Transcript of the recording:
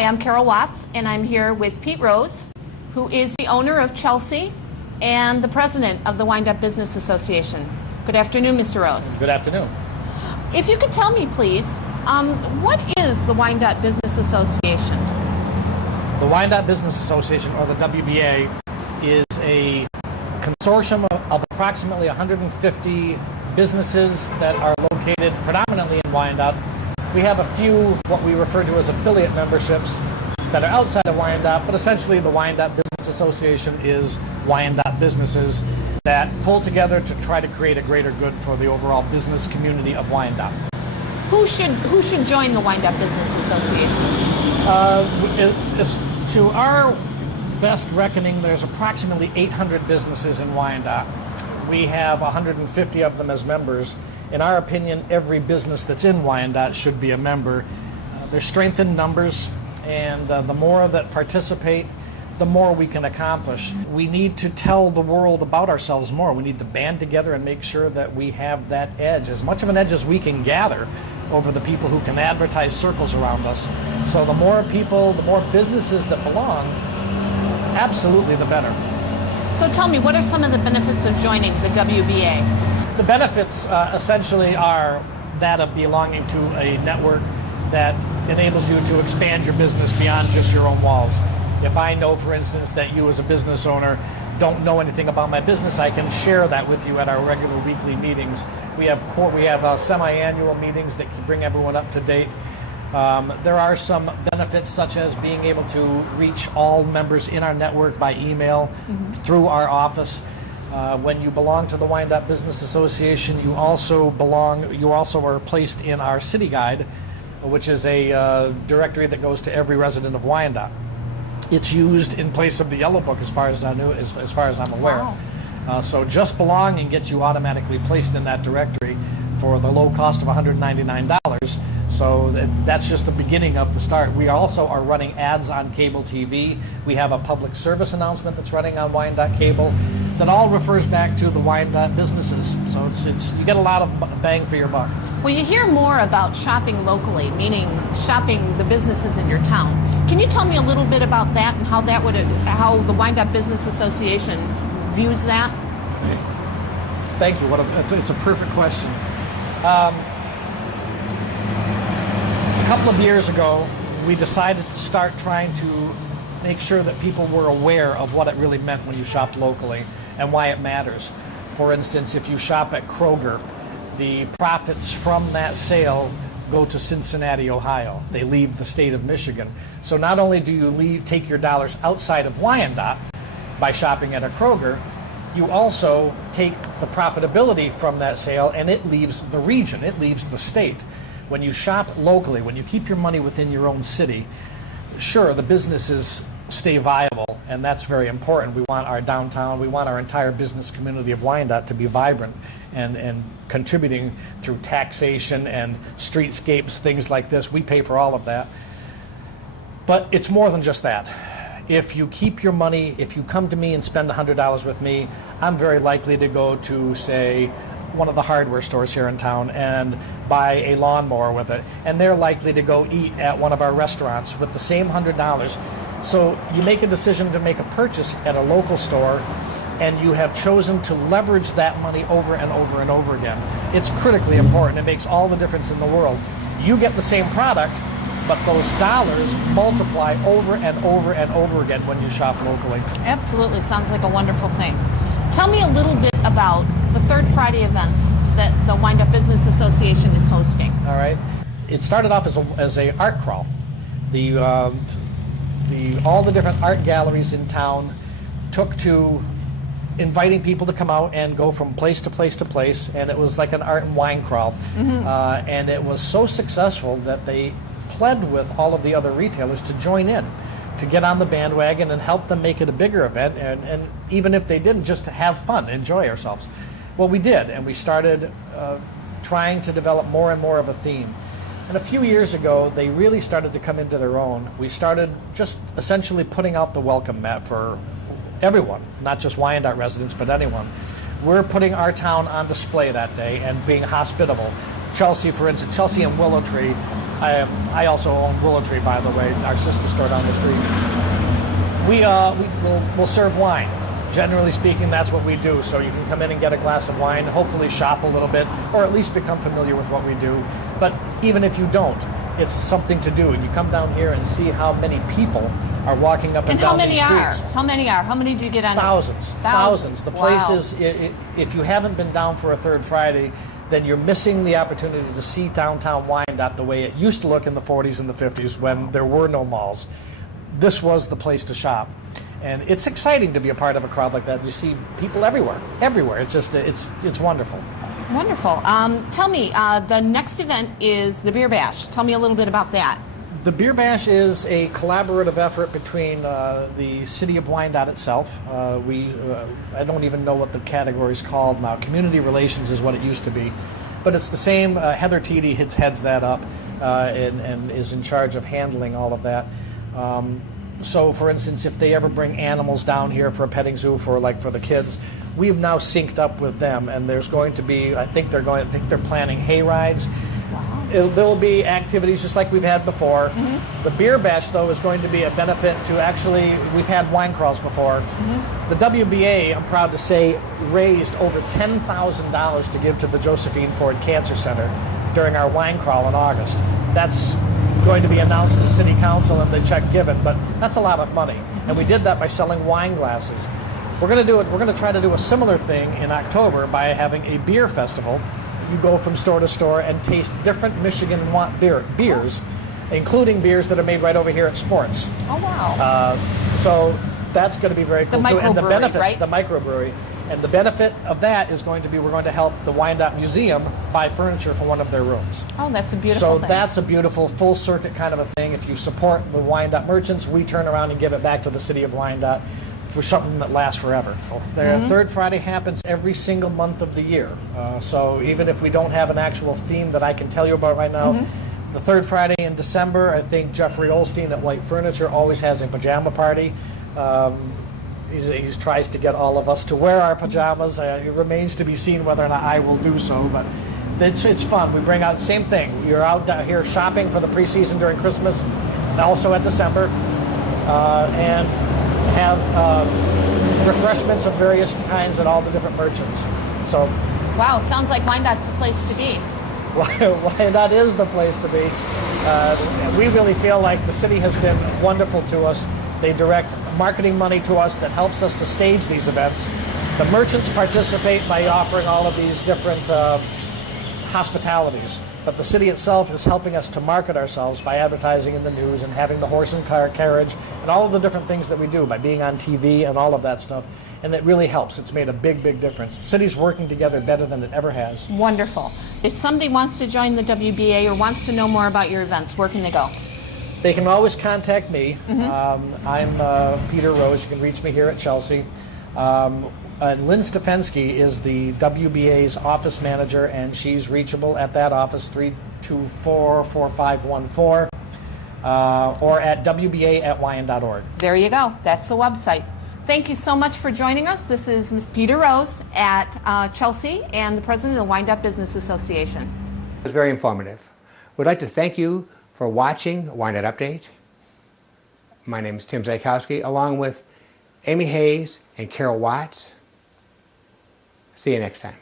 Hi, I'm Carol Watts, and I'm here with Pete Rose, who is the owner of Chelsea and the president of the Wyandotte Business Association. Good afternoon, Mr. Rose. Good afternoon. If you could tell me, please, what is the Wyandotte Business Association? The Wyandotte Business Association, or the WBA, is a consortium of approximately 150 businesses that are located predominantly in Wyandotte. We have a few what we refer to as affiliate memberships that are outside of Wyandotte, but essentially the Wyandotte Business Association is Wyandotte businesses that pull together to try to create a greater good for the overall business community of Wyandotte. Who should join the Wyandotte Business Association? To our best reckoning, there's approximately 800 businesses in Wyandotte. We have 150 of them as members. In our opinion, every business that's in Wyandotte should be a member. There's strength in numbers, and the more that participate, the more we can accomplish. We need to tell the world about ourselves more. We need to band together and make sure that we have that edge, as much of an edge as we can gather over the people who can advertise circles around us. So the more people, the more businesses that belong, absolutely the better. So tell me, what are some of the benefits of joining the WBA? The benefits essentially are that of belonging to a network that enables you to expand your business beyond just your own walls. If I know, for instance, that you as a business owner don't know anything about my business, I can share that with you at our regular weekly meetings. We have semi-annual meetings that can bring everyone up to date. There are some benefits, such as being able to reach all members in our network by email through our office. When you belong to the Wyandotte Business Association, you also are placed in our City Guide, which is a directory that goes to every resident of Wyandotte. It's used in place of the Yellow Book, as far as I'm aware. Wow. So just belonging gets you automatically placed in that directory for the low cost of $199. So that's just the beginning of the start. We also are running ads on cable TV. We have a public service announcement that's running on Wyandotte Cable that all refers back to the Wyandotte businesses. So it's you get a lot of bang for your buck. Well, you hear more about shopping locally, meaning shopping the businesses in your town. Can you tell me a little bit about that and how the Wyandotte Business Association views that? Thank you. It's a perfect question. A couple of years ago, we decided to start trying to make sure that people were aware of what it really meant when you shopped locally and why it matters. For instance, if you shop at Kroger, the profits from that sale go to Cincinnati, Ohio. They leave the state of Michigan. So not only do you take your dollars outside of Wyandotte by shopping at a Kroger, you also take the profitability from that sale and it leaves the region, it leaves the state. When you shop locally, when you keep your money within your own city, sure, the businesses stay viable, and that's very important. We want our downtown, we want our entire business community of Wyandotte to be vibrant and contributing through taxation and streetscapes, things like this. We pay for all of that. But it's more than just that. If you keep your money, if you come to me and spend $100 with me, I'm very likely to go to, say, one of the hardware stores here in town and buy a lawnmower with it. And they're likely to go eat at one of our restaurants with the same $100. So you make a decision to make a purchase at a local store and you have chosen to leverage that money over and over and over again. It's critically important. It makes all the difference in the world. You get the same product, but those dollars multiply over and over and over again when you shop locally. Absolutely. Sounds like a wonderful thing. Tell me a little bit about the Third Friday events that the Wyandotte Business Association is hosting. All right. It started off as a art crawl. All the different art galleries in town took to inviting people to come out and go from place to place to place, and it was like an art and wine crawl. And it was so successful that they pled with all of the other retailers to join in, to get on the bandwagon and help them make it a bigger event, and even if they didn't, just to have fun, enjoy ourselves. Well, we did, and we started trying to develop more and more of a theme. And a few years ago, they really started to come into their own. We started just essentially putting out the welcome mat for everyone, not just Wyandotte residents, but anyone. We're putting our town on display that day and being hospitable. Chelsea, for instance, Chelsea and Willow Tree I also own Willow Tree, by the way, our sister store down the street. We'll serve wine. Generally speaking, that's what we do. So you can come in and get a glass of wine, hopefully shop a little bit, or at least become familiar with what we do. But even if you don't, it's something to do. And you come down here and see how many people are walking up and down these streets. How many are? How many do you get on? Thousands. The place Wow. is, if you haven't been down for a Third Friday, then you're missing the opportunity to see downtown Wyandotte the way it used to look in the 40s and the 50s when there were no malls. This was the place to shop. And it's exciting to be a part of a crowd like that. You see people everywhere. It's just, it's wonderful. Wonderful. Tell me, the next event is the Beer Bash. Tell me a little bit about that. The Beer Bash is a collaborative effort between the city of Wyandotte itself. I don't even know what the category is called now. Community relations is what it used to be. But it's the same. Heather Teedy heads that up and is in charge of handling all of that. So, for instance, if they ever bring animals down here for a petting zoo for the kids, we've now synced up with them, and there's going to be, I think they're planning hay rides. Wow. There will be activities just like we've had before. Mm-hmm. The Beer Bash, though, is going to be a benefit to actually, we've had wine crawls before. Mm-hmm. The WBA, I'm proud to say, raised over $10,000 to give to the Josephine Ford Cancer Center during our wine crawl in August. That's going to be announced at City Council and the check given, but that's a lot of money. And we did that by selling wine glasses. We're going to try to do a similar thing in October by having a beer festival. You go from store to store and taste different Michigan beers, including beers that are made right over here at Sports. Oh, wow. So that's going to be very cool. The too. And the microbrewery, benefit, right? The microbrewery. And the benefit of that is going to be we're going to help the Wyandotte Museum buy furniture for one of their rooms. Oh, that's a beautiful thing. So that's a beautiful full circuit kind of a thing. If you support the Wyandotte merchants, we turn around and give it back to the city of Wyandotte for something that lasts forever. The Third Friday happens every single month of the year. So even if we don't have an actual theme that I can tell you about right now, the third Friday in December, I think Jeffrey Olstein at White Furniture always has a pajama party. He tries to get all of us to wear our pajamas. It remains to be seen whether or not I will do so, but it's fun. We bring out, same thing. You're out here shopping for the preseason during Christmas, also at December, and have refreshments of various kinds at all the different merchants. So, wow, sounds like Wyandotte's the place to be. Wyandotte is the place to be. We really feel like the city has been wonderful to us. They direct marketing money to us that helps us to stage these events. The merchants participate by offering all of these different hospitalities, but the city itself is helping us to market ourselves by advertising in the news and having the horse and carriage and all of the different things that we do by being on TV and all of that stuff. And it really helps. It's made a big, big difference. The city's working together better than it ever has. Wonderful. If somebody wants to join the WBA or wants to know more about your events, where can they go? They can always contact me. I'm Peter Rose. You can reach me here at Chelsea. Lynn Stefensky is the WBA's office manager, and she's reachable at that office, 324-4514, or at wba@wyandotte.org. There you go. That's the website. Thank you so much for joining us. This is Ms. Peter Rose at Chelsea and the president of the Wyandotte Business Association. It was very informative. We'd like to thank you for watching Wyandotte Update. My name is Tim Zajkowski, along with Amy Hayes and Carol Watts. See you next time.